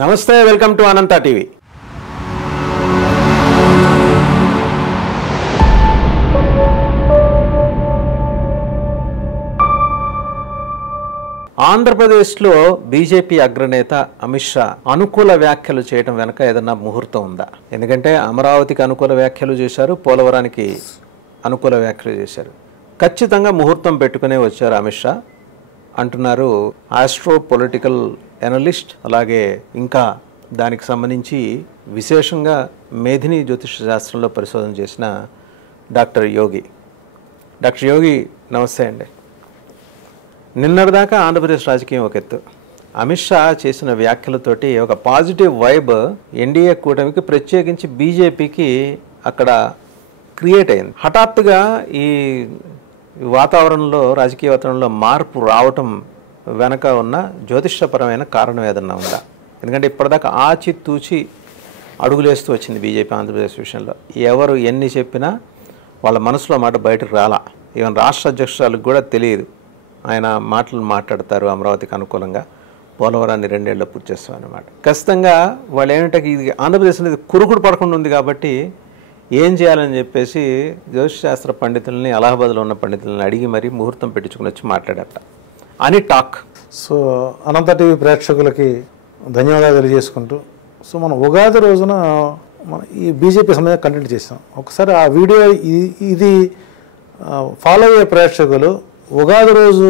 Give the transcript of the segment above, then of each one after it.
నమస్తే, welcome to Anantha TV. ఆంధ్రప్రదేశ్లో BJP అగ్రనేత అమిత్ షా అనుకూల వ్యాఖ్యలు చేయడం వెనక ఏదన్నా ముహూర్తం ఉందా? ఎందుకంటే అమరావతికి అనుకూల వ్యాఖ్యలు చేశారు, పోలవరానికి అనుకూల వ్యాఖ్యలు చేశారు. ఖచ్చితంగా ముహూర్తం పెట్టుకునే వచ్చారు అమిత్ షా అంటున్నారు ఆస్ట్రో పొలిటికల్ ఎనలిస్ట్, అలాగే ఇంకా దానికి సంబంధించి విశేషంగా మేధిని జ్యోతిష శాస్త్రంలో పరిశోధన చేసిన డాక్టర్ యోగి. డాక్టర్ యోగి నమస్తే అండి. నిన్నటిదాకా ఆంధ్రప్రదేశ్ రాజకీయం ఒక ఎత్తు, అమిత్ షా చేసిన వ్యాఖ్యలతోటి ఒక పాజిటివ్ వైబ్ ఎన్డీఏ కూటమికి, ప్రత్యేకించి బీజేపీకి అక్కడ క్రియేట్ అయింది. హఠాత్తుగా ఈ వాతావరణంలో, రాజకీయ వాతావరణంలో మార్పు రావటం వెనక ఉన్న జ్యోతిషపరమైన కారణం ఏదన్నా ఉందా? ఎందుకంటే ఇప్పటిదాకా ఆచితూచి అడుగులేస్తూ వచ్చింది బీజేపీ ఆంధ్రప్రదేశ్ విషయంలో. ఎవరు ఎన్ని చెప్పినా వాళ్ళ మనసులో మాట బయటకు రాలా. ఈవెన్ రాష్ట్ర అధ్యక్షురాలకు కూడా తెలియదు. ఆయన మాటలు మాట్లాడతారు అమరావతికి అనుకూలంగా, పోలవరాన్ని 2 ఏళ్ళలో పూర్తి చేస్తాం అన్నమాట. ఖచ్చితంగా వాళ్ళు ఏంటంటే ఇది ఆంధ్రప్రదేశ్ అనేది కురుకుడు పడకుండా ఉంది కాబట్టి ఏం చేయాలని చెప్పేసి జ్యోతిషశాస్త్ర పండితుల్ని, అలహాబాద్లో ఉన్న పండితులని అడిగి మరీ ముహూర్తం పెట్టించుకుని వచ్చి మాట్లాడట అని టాక్. సో అనంత టీవీ ప్రేక్షకులకి ధన్యవాదాలు తెలియజేసుకుంటూ, సో మనం ఉగాది రోజున మన ఈ బీజేపీ సంబంధించిన కంటెంట్ చేసాం. ఒకసారి ఆ వీడియో ఇది ఫాలో అయ్యే ప్రేక్షకులు ఉగాది రోజు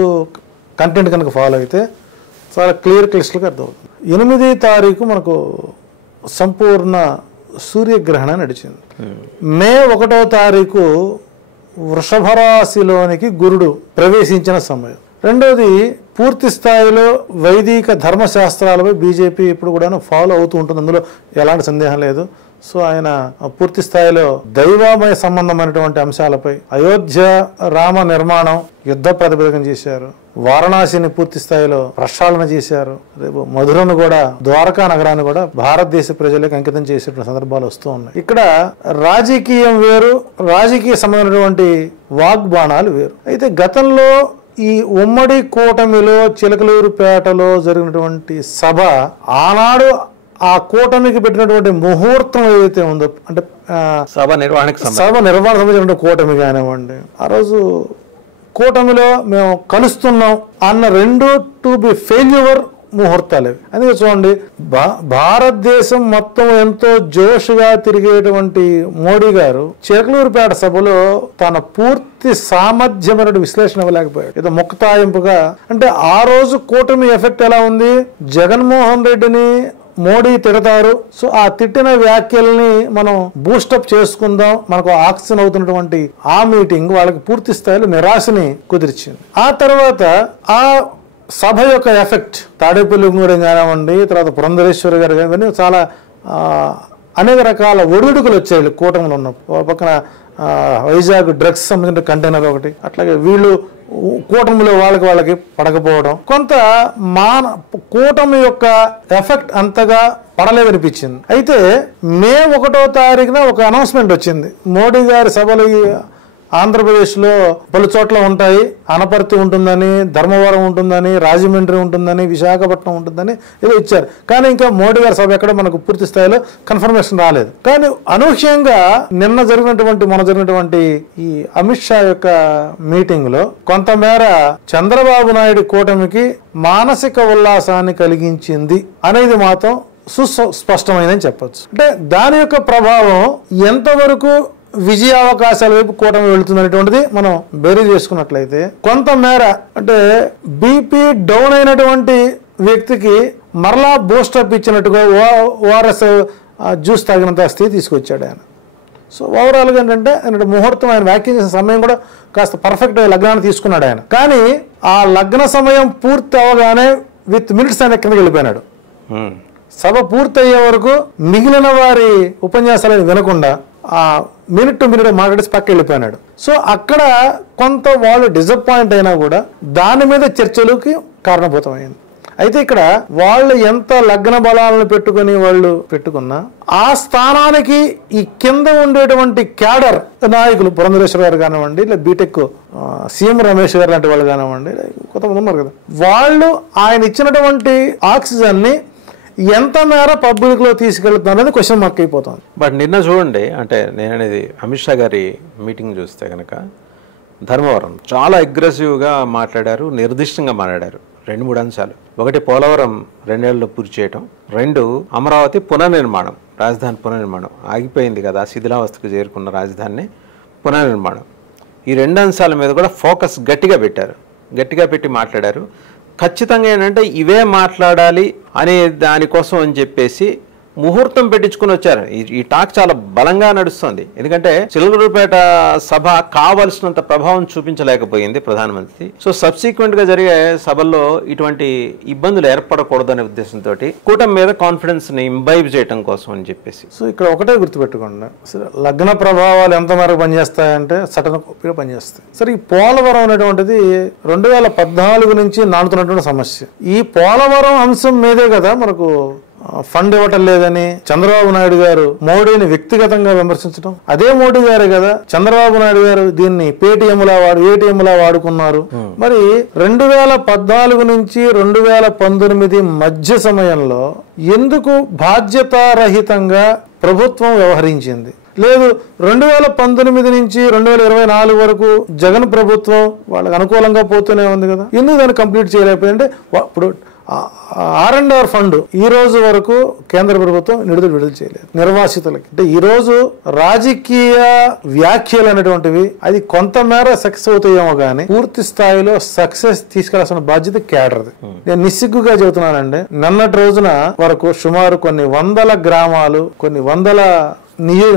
కంటెంట్ కనుక ఫాలో అయితే చాలా క్లిస్టల్గా అర్థమవుతుంది. 8వ తారీఖు మనకు సంపూర్ణ సూర్యగ్రహణం నడిచింది. మే 1వ తారీఖు వృషభ రాశిలోనికి గురుడు ప్రవేశించిన సమయం. రెండోది, పూర్తి స్థాయిలో వైదిక ధర్మశాస్త్రాలపై బీజేపీ ఇప్పుడు కూడా ఫాలో అవుతూ ఉంటుంది, అందులో ఎలాంటి సందేహం లేదు. సో ఆయన పూర్తి స్థాయిలో దైవామయ సంబంధమైనటువంటి అంశాలపై అయోధ్య రామ నిర్మాణం యుద్ధ ప్రాతిపదికన చేశారు. వారణాసిని పూర్తి స్థాయిలో ప్రక్షాళన చేశారు. రేపు మధురను కూడా, ద్వారకా నగరాన్ని కూడా భారతదేశ ప్రజలకు అంకితం చేసేటువంటి సందర్భాలు వస్తూ ఉన్నాయి. ఇక్కడ రాజకీయం వేరు, రాజకీయ సంబంధమైనటువంటి వాగ్బాణాలు వేరు. అయితే గతంలో ఈ ఉమ్మడి కూటమిలో చిలకలూరుపేటలో జరిగినటువంటి సభ, ఆనాడు ఆ కూటమికి పెట్టినటువంటి ముహూర్తం ఏదైతే ఉందో, అంటే సభ నిర్వహణ సంబంధించిన కూటమి కానివ్వండి, ఆ రోజు కూటమిలో మేము కలుస్తున్నాం అన్న 2 టు బి ఫెయిల్యూర్ ముహూర్తాలు అవి. అందుకే చూడండి, భారతదేశం మొత్తం ఎంతో జోష్గా తిరిగేటువంటి మోడీ గారు చిలకలూరుపేట సభలో తన పూర్తి సామర్థ్యమైన విశ్లేషణ ఇవ్వలేకపోయాడు. ఏదో ముక్తాయింపుగా, అంటే ఆ రోజు కూటమి ఎఫెక్ట్ ఎలా ఉంది, జగన్మోహన్ రెడ్డిని మోడీ తిడతారు, సో ఆ తిట్టిన వ్యాఖ్యల్ని మనం బూస్టప్ చేసుకుందాం, మనకు ఆక్సిజన్ అవుతున్నటువంటి ఆ మీటింగ్ వాళ్ళకి పూర్తి స్థాయిలో నిరాశని కుదిర్చింది. ఆ తర్వాత ఆ సభ యొక్క ఎఫెక్ట్ తాడేపల్లిగూడెం కానివ్వండి, తర్వాత పురంధరేశ్వరి గారు కానివ్వండి, చాలా అనేక రకాల ఒడిదుడుకులు వచ్చాయి కూటమిలో ఉన్నప్పుడు. పక్కన వైజాగ్ డ్రగ్స్ సంబంధించిన కంటైనర్ ఒకటి, అట్లాగే వీళ్ళు కూటమిలో వాళ్ళకి పడకపోవడం, కొంత కూటమి యొక్క ఎఫెక్ట్ అంతగా పడలేదనిపించింది. అయితే మే 1వ తారీఖున ఒక అనౌన్స్మెంట్ వచ్చింది. మోడీ గారి సభలు ఆంధ్రప్రదేశ్లో పలు చోట్ల ఉంటాయి, అనపర్తి ఉంటుందని, ధర్మవరం ఉంటుందని, రాజమండ్రి ఉంటుందని, విశాఖపట్నం ఉంటుందని ఏదో ఇచ్చారు. కానీ ఇంకా మోడీ గారి సభ ఎక్కడ మనకు పూర్తి స్థాయిలో కన్ఫర్మేషన్ రాలేదు. కానీ అనూహ్యంగా మొన్న జరిగినటువంటి ఈ అమిత్ షా యొక్క మీటింగ్ లో కొంతమేర చంద్రబాబు నాయుడు కూటమికి మానసిక ఉల్లాసాన్ని కలిగించింది అనేది మాత్రం సుస్పష్టమైనదని చెప్పొచ్చు. అంటే దాని యొక్క ప్రభావం ఎంతవరకు విజయావకాశాల వైపు కూటమి వెళుతుందనేటువంటిది మనం బేరీ చేసుకున్నట్లయితే, కొంతమేర అంటే బీపీ డౌన్ అయినటువంటి వ్యక్తికి మరలా బూస్టప్ ఇచ్చినట్టుగా ఓఆర్ఎస్ జ్యూస్ తాగినంత స్థితి తీసుకొచ్చాడు ఆయన. సో ఓవరాల్గా ఏంటంటే ఆయన ముహూర్తం, ఆయన వ్యాఖ్య చేసిన సమయం కూడా కాస్త పర్ఫెక్ట్ లగ్నాన్ని తీసుకున్నాడు ఆయన. కానీ ఆ లగ్న సమయం పూర్తి అవగానే విత్ మినిట్స్ ఆయన కిందకి వెళ్ళిపోయినాడు. సభ పూర్తి అయ్యే వరకు మిగిలిన వారి ఉపన్యాసాలను వినకుండా ఆ మినిట్ టు మినిట్ మాట్లాడేసి పక్క వెళ్ళిపోయినాడు. సో అక్కడ కొంత వాళ్ళు డిసప్పాయింట్ అయినా కూడా దాని మీద చర్చలకి కారణభూతమైంది. అయితే ఇక్కడ వాళ్ళు ఎంత లగ్న బలాలను పెట్టుకుని వాళ్ళు పెట్టుకున్నా, ఆ స్థానానికి ఈ కింద ఉండేటువంటి క్యాడర్ నాయకులు, పురంధరేశ్వర గారు కానివ్వండి, లేదా బీటెక్ సీఎం రమేష్ గారు లాంటి వాళ్ళు కానివ్వండి, కొంతమంది ఉన్నారు కదా, వాళ్ళు ఆయన ఇచ్చినటువంటి ఆక్సిజన్ని ఎంత మేర పబ్లిక్ లో తీసుకెళ్తున్నారు అనేది క్వశ్చన్ మార్క్ అయిపోతుంది. బట్ నిన్న చూడండి, అంటే నేననేది అమిత్ షా గారి మీటింగ్ చూస్తే కనుక ధర్మవరం చాలా అగ్రెసివ్గా మాట్లాడారు, నిర్దిష్టంగా మాట్లాడారు. 2-3 అంశాలు. ఒకటి, పోలవరం 2 ఏళ్లలో పూర్తి చేయటం. 2, అమరావతి పునర్నిర్మాణం, రాజధాని పునర్నిర్మాణం ఆగిపోయింది కదా, శిథిలావస్థకు చేరుకున్న రాజధానిని పునర్నిర్మాణం. ఈ 2 అంశాల మీద కూడా ఫోకస్ గట్టిగా పెట్టి మాట్లాడారు. ఖచ్చితంగా ఏంటంటే ఇవే మాట్లాడాలి అనే దానికోసం అని చెప్పేసి ముహూర్తం పెట్టించుకుని వచ్చారు. ఈ టాక్ చాలా బలంగా నడుస్తుంది. ఎందుకంటే చిలకలూరుపేట సభ కావలసినంత ప్రభావం చూపించలేకపోయింది ప్రధానమంత్రి. సో సబ్సిక్వెంట్ గా జరిగే సభల్లో ఇటువంటి ఇబ్బందులు ఏర్పడకూడదనే ఉద్దేశంతో కూటమి మీద కాన్ఫిడెన్స్ ని ఇంబైబ్ చేయడం కోసం అని చెప్పేసి. సో ఇక్కడ ఒకటే గుర్తుపెట్టుకోండి, లగ్న ప్రభావాలు ఎంత మేరకు పనిచేస్తాయంటే సటన్ కాపీగా పనిచేస్తాయి. సరే, ఈ పోలవరం అనేటువంటిది 2014 నుంచి నాడుతున్నటువంటి సమస్య. ఈ పోలవరం అంశం మీదే కదా మనకు ఫండ్ ఇవ్వటం లేదని చంద్రబాబు నాయుడు గారు మోడీని వ్యక్తిగతంగా విమర్శించడం. అదే మోడీ గారే కదా చంద్రబాబు నాయుడు గారు దీన్ని ఏటీఎంలా వాడుకున్నారు. మరి 2014 నుంచి 2019 మధ్య సమయంలో ఎందుకు బాధ్యతారహితంగా ప్రభుత్వం వ్యవహరించింది? లేదు, 2019 నుంచి 2024 వరకు జగన్ ప్రభుత్వం వాళ్ళకి అనుకూలంగా పోతూనే ఉంది కదా, ఎందుకు దాన్ని కంప్లీట్ చేయలేకపోయిందంటే ఇప్పుడు R&R ఫండ్ ఈ రోజు వరకు కేంద్ర ప్రభుత్వం విడుదల చేయలేదు నిర్వాసితులకి. అంటే ఈ రోజు రాజకీయ వ్యాఖ్యలు అనేటువంటివి అది కొంతమేర సక్సెస్ అవుతాయేమో కానీ పూర్తి స్థాయిలో సక్సెస్ తీసుకెళ్లాల్సిన బాధ్యత కేడర్ది. నేను నిస్సిగ్గుగా చెబుతున్నానండి, నిన్నటి రోజున వరకు సుమారు కొన్ని వందల గ్రామాలు, కొన్ని వందల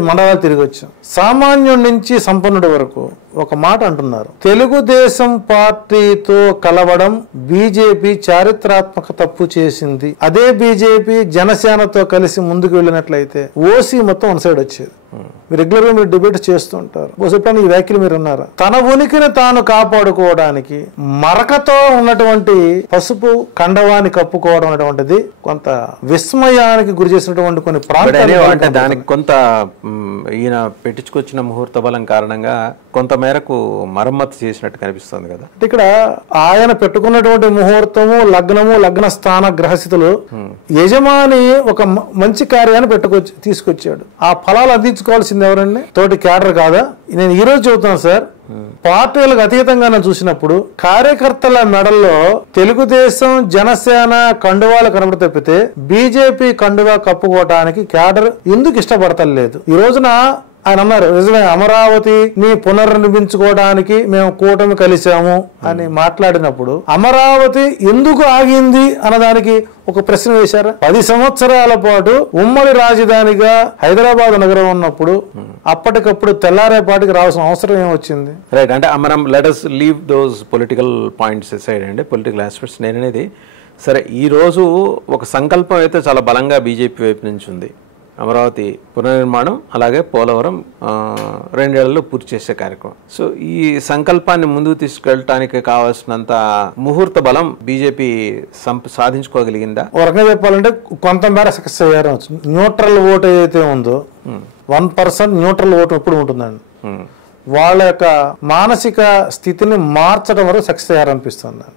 మండలాలు తిరిగి వచ్చాం. సామాన్యుడి నుంచి సంపన్నుడి వరకు ఒక మాట అంటున్నారు, తెలుగుదేశం పార్టీతో కలవడం బీజేపీ చారిత్రాత్మక తప్పు చేసింది. అదే బీజేపీ జనసేనతో కలిసి ముందుకు వెళ్ళినట్లయితే ఓసీ మొత్తం వన్ సైడ్ వచ్చేది. రెగ్యులర్ గా మీరు డిబేట్ చేస్తూ ఉంటారు. ఈ వ్యాఖ్యలు మీరు అన్నారు. తన ఉనికిని తాను కాపాడుకోవడానికి మరకతో ఉన్నటువంటి పసుపు కండవాన్ని కప్పుకోవడం అనేటువంటిది కొంత విస్మయానికి గురి చేసినటువంటి కొన్ని ప్రాంతాలు. దానికి కొంత ఈయన పెట్టించుకొచ్చిన ముహూర్త బలం కారణంగా కొంత మేరకు మరమ్మతు చేసినట్టు కనిపిస్తుంది కదా. ఇక్కడ ఆయన పెట్టుకున్నటువంటి ముహూర్తము, లగ్నము, లగ్న స్థాన గ్రహస్థితులు యజమాని ఒక మంచి కార్యాన్ని తీసుకొచ్చాడు. ఆ ఫలాలు అందించుకోవాల్సింది ఎవరండి? తోటి క్యాడర్ కాదా? నేను ఈ రోజు చెబుతాను సార్, పార్టీలకు అతీతంగా చూసినప్పుడు కార్యకర్తల మెడల్లో తెలుగుదేశం జనసేన కండువాలు కనబడి తప్పితే బీజేపీ కండువా కప్పుకోవటానికి క్యాడర్ ఎందుకు ఇష్టపడతలేదు? ఈ రోజున ఆయన అన్నారు, నిజమే, అమరావతిని పునర్నిర్మించుకోవడానికి మేము కూటమి కలిసాము అని మాట్లాడినప్పుడు అమరావతి ఎందుకు ఆగింది అన్నదానికి ఒక ప్రశ్న వేశారా? 10 సంవత్సరాల పాటు ఉమ్మడి రాజధానిగా హైదరాబాద్ నగరం ఉన్నప్పుడు అప్పటికప్పుడు తెల్లారేపాటికి రావాల్సిన అవసరం ఏమొచ్చింది? రైట్. అంటే మనం let us leave those political points side అండి, పొలిటికల్ ఆస్పెక్ట్స్. నేననేది సరే, ఈ రోజు ఒక సంకల్పం అయితే చాలా బలంగా బీజేపీ వైపు నుంచి ఉంది. అమరావతి పునర్నిర్మాణం, అలాగే పోలవరం 2 ఏళ్లలో పూర్తి చేసే కార్యక్రమం. సో ఈ సంకల్పాన్ని ముందుకు తీసుకెళ్ళటానికి కావాల్సినంత ముహూర్త బలం బీజేపీ సాధించుకోగలిగిందా? ఒక రకంగా చెప్పాలంటే కొంతమేర సక్సెస్ అయ్యారు. న్యూట్రల్ ఓట్ ఏదైతే ఉందో 1% న్యూట్రల్ ఓటు ఎప్పుడు ఉంటుందండి. వాళ్ళ యొక్క మానసిక స్థితిని మార్చడం వరకు సక్సెస్ అయ్యారనిపిస్తుంది.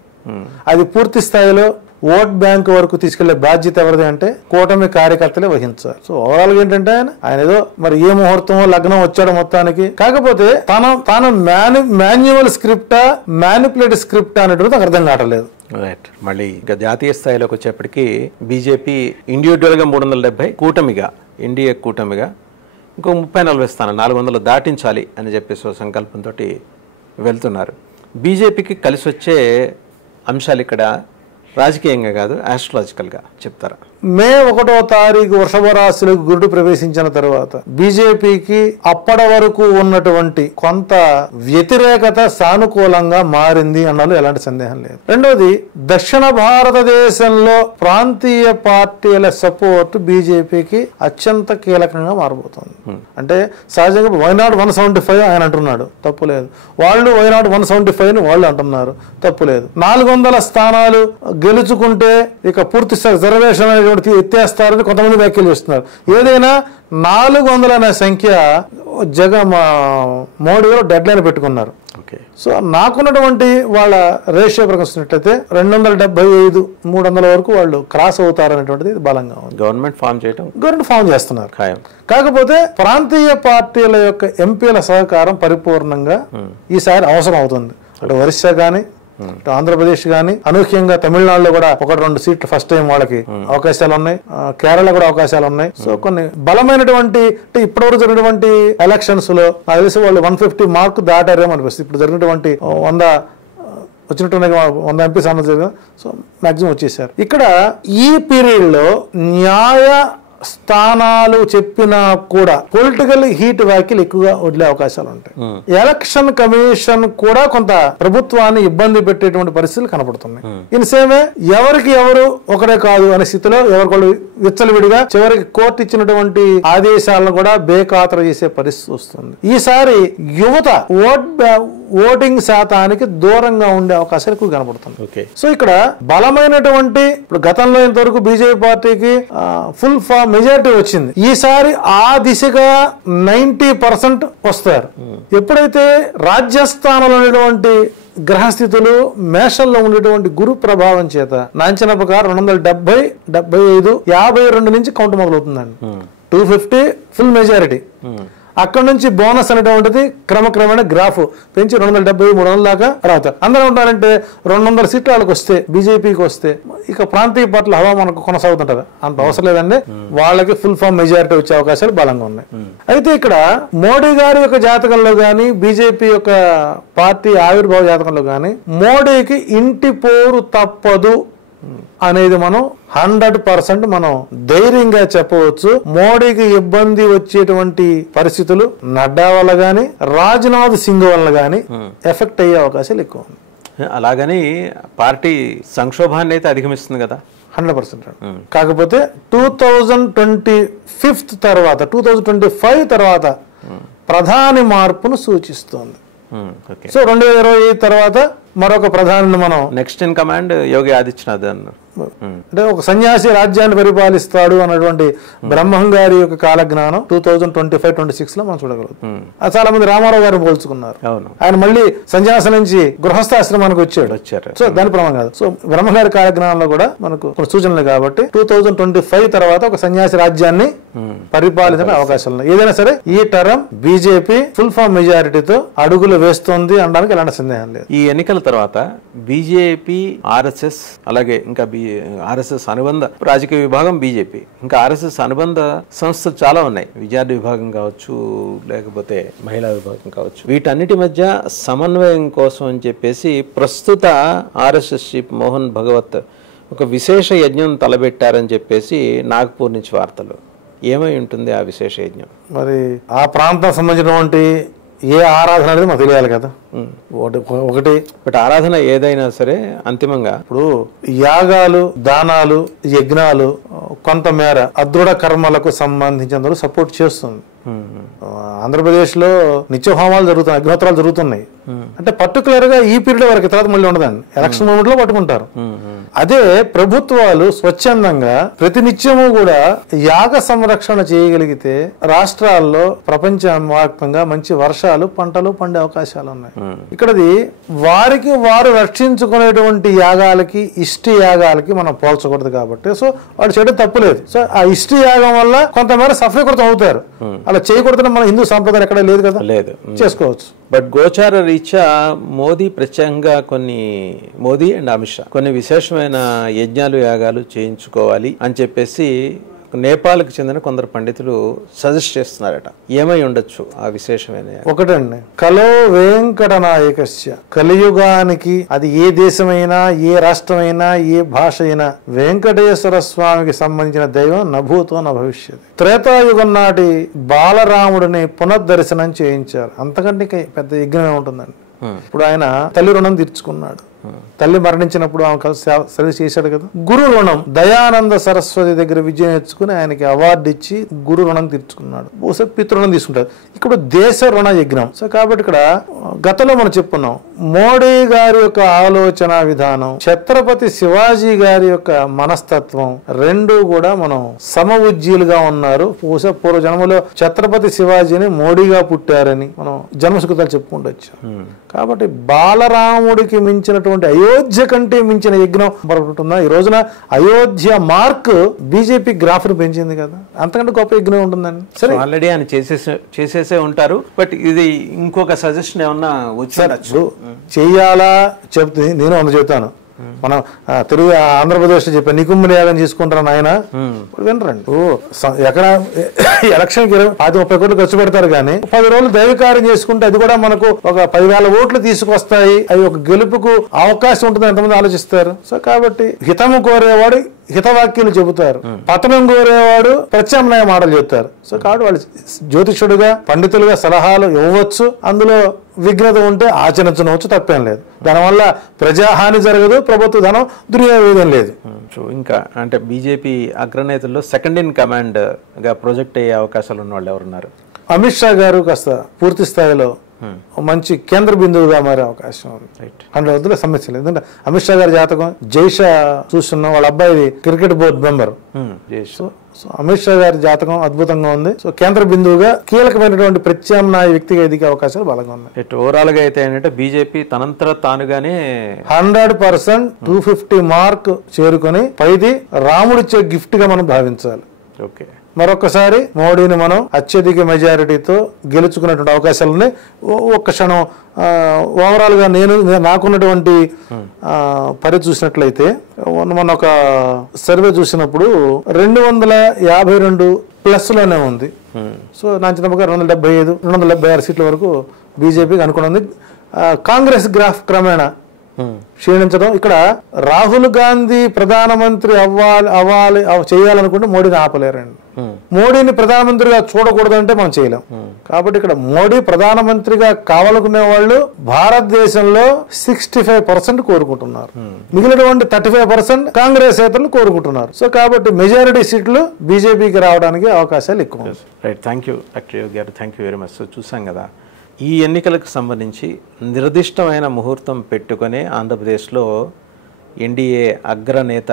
అది పూర్తి స్థాయిలో ఓట్ బ్యాంక్ వరకు తీసుకెళ్లే బాధ్యత ఎవరిది అంటే కూటమి కార్యకర్తలే వహించాలి. సో ఓవరాల్ గా ఏంటంటే ఆయన ఏదో మరి ఏ ముహూర్తమో లగ్నం వచ్చాడు మొత్తానికి, కాకపోతే తాను మాన్యువల్ స్క్రిప్టా మ్యానిపులేటివ్ స్క్రిప్టా అనేటువంటి నాకు అర్థం కావట్లేదు. రైట్. మళ్ళీ ఇంకా జాతీయ స్థాయిలోకి వచ్చేప్పటికీ బీజేపీ ఇండివిజువల్ గా 370, కూటమిగా ఎన్డీఏ కూటమిగా ఇంకో 30-40 స్థానాలు 400 దాటించాలి అని చెప్పేసి సంకల్పంతో వెళ్తున్నారు. బీజేపీకి కలిసి వచ్చే అంశాలు ఇక్కడ రాజకీయంగా కాదు, ఆస్ట్రాలజికల్గా చెప్తారా? మే 1వ తారీఖు వృషభ రాశిలోకి గురుడు ప్రవేశించిన తర్వాత బీజేపీకి అప్పటి వరకు ఉన్నటువంటి కొంత వ్యతిరేకత సానుకూలంగా మారింది అన్నలో ఎలాంటి సందేహం లేదు. రెండోది, దక్షిణ భారతదేశంలో ప్రాంతీయ పార్టీల సపోర్ట్ బీజేపీకి అత్యంత కీలకంగా మారబోతుంది. అంటే సహజంగా వైనాడు 175 ఆయన అంటున్నాడు, తప్పు లేదు. వాళ్ళు వైనాడు 175 వాళ్ళు అంటున్నారు, తప్పు లేదు. 400 స్థానాలు గెలుచుకుంటే ఇక పూర్తి రిజర్వేషన్ అనేటువంటి ఎత్తేస్తారని కొంతమంది వ్యాఖ్యలు చేస్తున్నారు. ఏదైనా 400 అనే సంఖ్య మోడీ గారు డెడ్ లైన్ పెట్టుకున్నారు. ఓకే. సో నాకున్నటువంటి వాళ్ళ రేషియో ప్రకటిస్తున్నట్లయితే 275, 300 వరకు వాళ్ళు క్రాస్ అవుతారనేటువంటిది బలంగా ఉంది. గవర్నమెంట్ ఫామ్ చేస్తున్నారు. కాకపోతే ప్రాంతీయ పార్టీల యొక్క ఎంపీల సహకారం పరిపూర్ణంగా ఈసారి అవసరం అవుతుంది. అటు ఒరిస్సా గానీ, ఆంధ్రప్రదేశ్ గానీ, అనూహ్యంగా తమిళనాడులో కూడా 1-2 సీట్లు ఫస్ట్ టైం వాళ్ళకి అవకాశాలు ఉన్నాయి. కేరళ కూడా అవకాశాలు ఉన్నాయి. సో కొన్ని బలమైనటువంటి ఇప్పటివరకు జరిగినటువంటి ఎలక్షన్స్ లో నాకు తెలిసి వాళ్ళు 150 మార్కు దాటారేమో అనిపిస్తుంది. ఇప్పుడు జరిగినటువంటి 100 వచ్చినట్టున్నాయి, 100 ఎంపీ సార్లు జరిగిన, సో మాక్సిమం వచ్చేసారు. ఇక్కడ ఈ పీరియడ్ లో న్యాయ స్థానాలు చెప్పినా కూడా పొలిటికల్ హీట్ వ్యాఖ్యలు ఎక్కువగా వదిలే అవకాశాలు ఉంటాయి. ఎలక్షన్ కమిషన్ కూడా కొంత ప్రభుత్వాన్ని ఇబ్బంది పెట్టేటువంటి పరిస్థితులు కనపడుతున్నాయి. ఇన్ సేమే ఎవరికి ఎవరు ఒకరే కాదు అనే స్థితిలో ఎవరికొళ్ళు విచ్చలవిడిగా చివరికి కోర్టు ఇచ్చినటువంటి ఆదేశాలను కూడా బేఖాతరు చేసే పరిస్థితి వస్తుంది. ఈసారి యువత ఓటింగ్ శాతానికి దూరంగా ఉండే అవకాశాలు ఎక్కువ కనపడుతుంది. సో ఇక్కడ బలమైనటువంటి ఇప్పుడు గతంలో ఇంతవరకు బీజేపీ పార్టీకి ఫుల్ మెజారిటీ వచ్చింది. ఈసారి ఆ దిశగా 90% వస్తారు. ఎప్పుడైతే రాజ్యస్థానంలో ఉన్నటువంటి గ్రహస్థితులు మేషంలో ఉండేటువంటి గురు ప్రభావం చేత నా అంచనా ప్రకారం 270, 75, 52 నుంచి కౌంట్ మొదలవుతుందండి. 250 full majority. అక్కడ నుంచి బోనస్ అనేటువంటిది క్రమక్రమేణా గ్రాఫ్ పెంచి 270, 300 దాకా రావుతారు. అందరూ ఉంటారంటే 200 సీట్లు వాళ్ళకి వస్తే, బీజేపీకి వస్తే ఇక ప్రాంతీయ పార్టీల హవా మనకు కొనసాగుతుంటది. అంత అవసరం లేదండి. వాళ్ళకి ఫుల్ ఫామ్ మెజారిటీ వచ్చే అవకాశాలు బలంగా ఉన్నాయి. అయితే ఇక్కడ మోడీ గారి యొక్క జాతకంలో గానీ, బీజేపీ యొక్క పార్టీ ఆవిర్భావ జాతకంలో గానీ మోడీకి ఇంటి పోరు తప్పదు అనేది మనం 100% మనం ధైర్యంగా చెప్పవచ్చు. మోడీకి ఇబ్బంది వచ్చేటువంటి పరిస్థితులు నడ్డా వల్ల గానీ, రాజ్నాథ్ సింగ్ వల్ల గానీ ఎఫెక్ట్ అయ్యే అవకాశాలు ఎక్కువ ఉంది. అలాగని పార్టీ సంక్షోభాన్ని అయితే అధిగమిస్తుంది కదా 100%. కాకపోతే 2025 తర్వాత 2025 తర్వాత ప్రధాని మార్పును సూచిస్తోంది. సో 2020 తర్వాత మరొక ప్రధాని మనం next in command Yogi Adityanath అన్నారు. అంటే ఒక సన్యాసి రాజ్యాన్ని పరిపాలిస్తాడు అన్నటువంటి బ్రహ్మం గారి యొక్క కాలజ్ఞానం 2025-26 లో మనం చూడగలుగుతాం. చాలా మంది రామారావు గారిని పోల్చుకున్నారు. ఆయన మళ్ళీ సన్యాసం నుంచి గృహస్థాశ్రమానికి వచ్చారు. సో దాని ప్రమాణం కాదు. సో బ్రహ్మం గారి కాలజ్ఞానంలో కూడా మనకు కొన్ని సూచనలు కాబట్టి 2025 తర్వాత ఒక సన్యాసి రాజ్యాన్ని పరిపాలించే అవకాశాలు ఉన్నాయి. ఏదైనా సరే ఈ టర్మ్ బీజేపీ ఫుల్ ఫామ్ మెజారిటీతో అడుగులు వేస్తుంది అనడానికి ఎలాంటి సందేహం లేదు. ఈ ఎన్నికల తర్వాత బీజేపీ, ఆర్ఎస్ఎస్, అలాగే ఇంకా ఆర్ఎస్ఎస్ అనుబంధ రాజకీయ విభాగం బీజేపీ, ఇంకా ఆర్ఎస్ఎస్ అనుబంధ సంస్థలు చాలా ఉన్నాయి. విద్యార్థి విభాగం కావచ్చు, లేకపోతే మహిళా విభాగం కావచ్చు. వీటన్నిటి మధ్య సమన్వయం కోసం అని చెప్పేసి ప్రస్తుత ఆర్ఎస్ఎస్ చీఫ్ మోహన్ భగవత్ ఒక విశేష యజ్ఞం తలబెట్టారని చెప్పేసి నాగపూర్ నుంచి వార్తలు. ఏమై ఉంటుంది ఆ విశేష యజ్ఞం? మరి ఆ ప్రాంతం సంబంధించినటువంటి ఏ ఆరాధన అనేది మనకు తెలియాలి కదా. ఒకటి బట్ ఆరాధన ఏదైనా సరే అంతిమంగా ఇప్పుడు యాగాలు, దానాలు, యజ్ఞాలు కొంతమేర అదృఢ కర్మలకు సంబంధించినందుకు సపోర్ట్ చేస్తుంది. ఆంధ్రప్రదేశ్ లో నిత్య హోమాలు జరుగుతున్నాయి, అగ్నిహోత్రాలు జరుగుతున్నాయి. అంటే పర్టికులర్ గా ఈ పీరియడ్ వరకు తర్వాత మళ్ళీ ఉండదండి. ఎలక్షన్ మూమెంట్ లో పట్టుకుంటారు. అదే ప్రభుత్వాలు స్వచ్ఛందంగా ప్రతినిత్యము కూడా యాగ సంరక్షణ చేయగలిగితే రాష్ట్రాల్లో ప్రపంచవ్యాప్తంగా మంచి వర్షాలు, పంటలు పండే అవకాశాలు ఉన్నాయి. ఇక్కడది వారికి వారు రక్షించుకునేటువంటి యాగాలకి, ఇష్టి యాగాలకి మనం పోల్చకూడదు కాబట్టి సో వాడు చేయడం తప్పులేదు. సో ఆ ఇష్టి యాగం వల్ల కొంతమేర సఫలీకృతం అవుతారు. అలా చేయకూడదని మన హిందూ సాంప్రదాయం ఎక్కడ లేదు కదా, లేదు, చేసుకోవచ్చు. బట్ గోచార రీత్యా మోదీ ప్రత్యేకంగా మోదీ అండ్ అమిత్ షా కొన్ని విశేషమైన యజ్ఞాలు, యాగాలు చేయించుకోవాలి అని చెప్పేసి నేపాల్కి చెందిన కొందరు పండితులు సజెస్ట్ చేస్తున్నారట. ఏమై ఉండొచ్చు ఆ విశేషమైన? ఒకటండి, కలో వెంకటనాయకస్య, కలియుగానికి అది ఏ దేశమైనా, ఏ రాష్ట్రమైనా, ఏ భాష అయినా వెంకటేశ్వర స్వామికి సంబంధించిన దైవం నభూతో న భవిష్యత్. త్రేతాయుగం నాటి బాలరాముడిని పునర్దర్శనం చేయించారు. అంతకంటే పెద్ద యజ్ఞమే ఉంటుందండి. ఇప్పుడు ఆయన తల్లి రుణం తీర్చుకున్నాడు. తల్లి మరణించినప్పుడు ఆమె కలిసి సర్వీస్ చేశాడు కదా. గురు రుణం, దయానంద సరస్వతి దగ్గర విద్య నేర్చుకుని ఆయనకి అవార్డు ఇచ్చి గురు రుణం తీర్చుకున్నాడు. బహుశా పితృణం తీసుకుంటారు. ఇప్పుడు దేశ రుణ యజ్ఞం. సో కాబట్టి ఇక్కడ గతంలో మనం చెప్పుకున్నాం, మోడీ గారి యొక్క ఆలోచన విధానం, ఛత్రపతి శివాజీ గారి యొక్క మనస్తత్వం రెండు కూడా మనం సమవుజ్జీలుగా ఉన్నారు. బహుశా పూర్వ జన్మలో ఛత్రపతి శివాజీని మోడీగా పుట్టారని మనం జన్మసుఖతాలు చెప్పుకుంటూ వచ్చాం. కాబట్టి బాలరాముడికి మించినటువంటి అయోధ్య కంటే మించిన యజ్ఞం మరొకటి ఈ రోజున అయోధ్య మార్క్ బీజేపీ గ్రాఫ్ ను పెంచింది కదా, అంతకంటే గొప్ప యజ్ఞం ఉంటుందండి. సరే, ఆల్రెడీ ఆయన చేసేసే ఉంటారు. బట్ ఇది ఇంకొక సజెషన్ ఏమన్నా వచ్చి చెయ్యాలా చెప్తే నేను అంత చెబుతాను. మనం తెలుగు ఆంధ్రప్రదేశ్ చెప్పాను, నికుంభని యాగం చేసుకుంటాను ఆయన వినరండి. ఎక్కడ ఎలక్షన్ 20-30 కోట్లు ఖర్చు పెడతారు కానీ 10 రోజులు దైవకార్యం చేసుకుంటే అది కూడా మనకు ఒక 10,000 ఓట్లు తీసుకొస్తాయి, అవి ఒక గెలుపుకు అవకాశం ఉంటుంది ఎంతమంది ఆలోచిస్తారు. సో కాబట్టి హితము కోరేవాడు హితవాక్యాలు చెబుతారు, పతనం కోరేవాడు ప్రత్యామ్నాయ మాటలు చెబుతారు. సో కాబట్టి వాళ్ళు జ్యోతిషుడుగా పండితులుగా సలహాలు ఇవ్వచ్చు, అందులో విఘ్నత ఉంటే ఆచరించవచ్చు, తప్పేం లేదు. దానివల్ల ప్రజాహాని జరగదు, ప్రభుత్వ ధనం దుర్వినియోగం లేదు. ఇంకా అంటే బీజేపీ అగ్రనేతల్లో సెకండ్ ఇన్ కమాండ్ గా ప్రొజెక్ట్ అయ్యే అవకాశాలు ఉన్న వాళ్ళు ఎవరున్నారు? అమిత్ షా గారు కాస్త పూర్తి స్థాయిలో మంచి కేంద్ర బిందువుగా మారే అవకాశం ఉంది. అందులో వద్దులే సమస్య లేదు. ఎందుకంటే అమిత్ షా గారి జాతకం జైషా చూస్తున్న వాళ్ళ అబ్బాయి cricket board member. So Amit Shah గారి జాతకం అద్భుతంగా ఉంది. సో కేంద్ర బిందువుగా కీలకమైనటువంటి ప్రత్యామ్నాయ వ్యక్తిగా ఎదిగే అవకాశాలు బలంగా ఉన్నాయి. ఓవరాల్ గా అయితే ఏంటంటే బీజేపీ తనంతర తానుగానే 100% 250 మార్క్ చేరుకొని పైది రాముడిచ్చే గిఫ్ట్ గా మనం భావించాలి. ఓకే, మరొకసారి మోడీని మనం అత్యధిక మెజారిటీతో గెలుచుకున్నటువంటి అవకాశాలని ఒక్క క్షణం ఓవరాల్ గా నాకున్నటువంటి పరిధి చూసినట్లయితే మన ఒక సర్వే చూసినప్పుడు 252 ప్లస్ లోనే ఉంది. సో నా చిన్నగా 275, 276 సీట్ల వరకు బీజేపీకి అనుకున్నది. కాంగ్రెస్ గ్రాఫ్ క్రమేణా క్షీణించడం. ఇక్కడ రాహుల్ గాంధీ ప్రధానమంత్రి అవ్వాలి చేయాలనుకుంటే మోడీని ఆపలేరండి. మోడీని ప్రధానమంత్రిగా చూడకూడదంటే మనం చేయలేం. కాబట్టి ఇక్కడ మోడీ ప్రధానమంత్రిగా కావాలనుకునే వాళ్ళు భారతదేశంలో 65% కోరుకుంటున్నారు, మిగిలినటువంటి 35% కాంగ్రెస్ నేతలు కోరుకుంటున్నారు. సో కాబట్టి మెజారిటీ సీట్లు బీజేపీకి రావడానికి అవకాశాలు ఎక్కువ. రైట్, థ్యాంక్ యూ డాక్టర్ యోగి గారు, థ్యాంక్ యూ వెరీ మచ్. చూసాం కదా, ఈ ఎన్నికలకు సంబంధించి నిర్దిష్టమైన ముహూర్తం పెట్టుకొని ఆంధ్రప్రదేశ్లో ఎన్డీఏ అగ్రనేత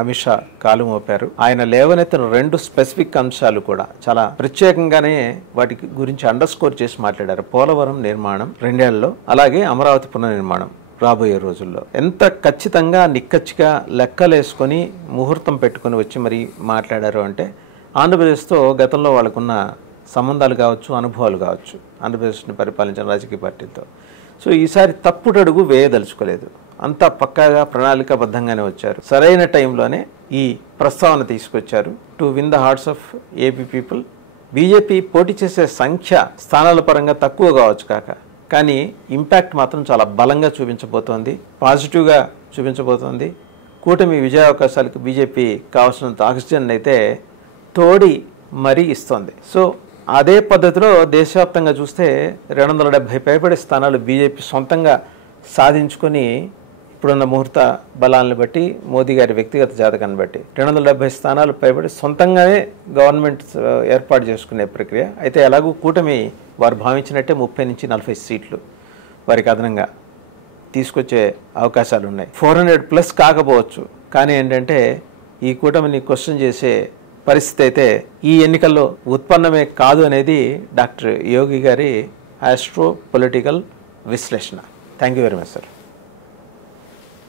అమిత్ షా కాలు మోపారు. ఆయన లేవనెత్తిన 2 స్పెసిఫిక్ అంశాలు కూడా చాలా ప్రత్యేకంగానే వాటి గురించి అండర్స్కోర్ చేసి మాట్లాడారు. పోలవరం నిర్మాణం 2 ఏళ్లలో, అలాగే అమరావతి పునర్నిర్మాణం రాబోయే రోజుల్లో. ఎంత ఖచ్చితంగా నిక్కచ్చిగా లెక్కలేసుకొని ముహూర్తం పెట్టుకొని వచ్చి మరీ మాట్లాడారు అంటే ఆంధ్రప్రదేశ్తో గతంలో వాళ్ళకున్న సంబంధాలు కావచ్చు, అనుభవాలు కావచ్చు, ఆంధ్రప్రదేశ్ని పరిపాలించిన రాజకీయ పార్టీలతో. సో ఈసారి తప్పుటడుగు వేయదలుచుకోలేదు, అంతా పక్కాగా ప్రణాళికాబద్ధంగానే వచ్చారు. సరైన టైంలోనే ఈ ప్రస్తావన తీసుకొచ్చారు. To win the hearts of AP people. BJP పోటీ చేసే సంఖ్య స్థానాల పరంగా తక్కువ కావచ్చు కానీ ఇంపాక్ట్ మాత్రం చాలా బలంగా చూపించబోతోంది, పాజిటివ్గా చూపించబోతోంది. కూటమి విజయావకాశాలకు బీజేపీ కావాల్సినంత ఆక్సిజన్ అయితే తోడి మరీ ఇస్తోంది. సో అదే పద్ధతిలో దేశవ్యాప్తంగా చూస్తే 270 పైబడి స్థానాలు బీజేపీ సొంతంగా సాధించుకొని ఇప్పుడున్న ముహూర్త బలాలను బట్టి, మోదీ గారి వ్యక్తిగత జాతకాన్ని బట్టి 270 స్థానాలు పైబడి సొంతంగానే గవర్నమెంట్ ఏర్పాటు చేసుకునే ప్రక్రియ. అయితే ఎలాగూ కూటమి వారు భావించినట్టే 30 నుంచి 40 సీట్లు వారికి అదనంగా తీసుకొచ్చే అవకాశాలు ఉన్నాయి. 400+ కాకపోవచ్చు, కానీ ఏంటంటే ఈ కూటమిని క్వశ్చన్ చేసే పరిస్థితి అయితే ఈ ఎన్నికల్లో ఉత్పన్నమే కాదు అనేది డాక్టర్ యోగి గారి ఆస్ట్రో పొలిటికల్ విశ్లేషణ. Thank you very much sir.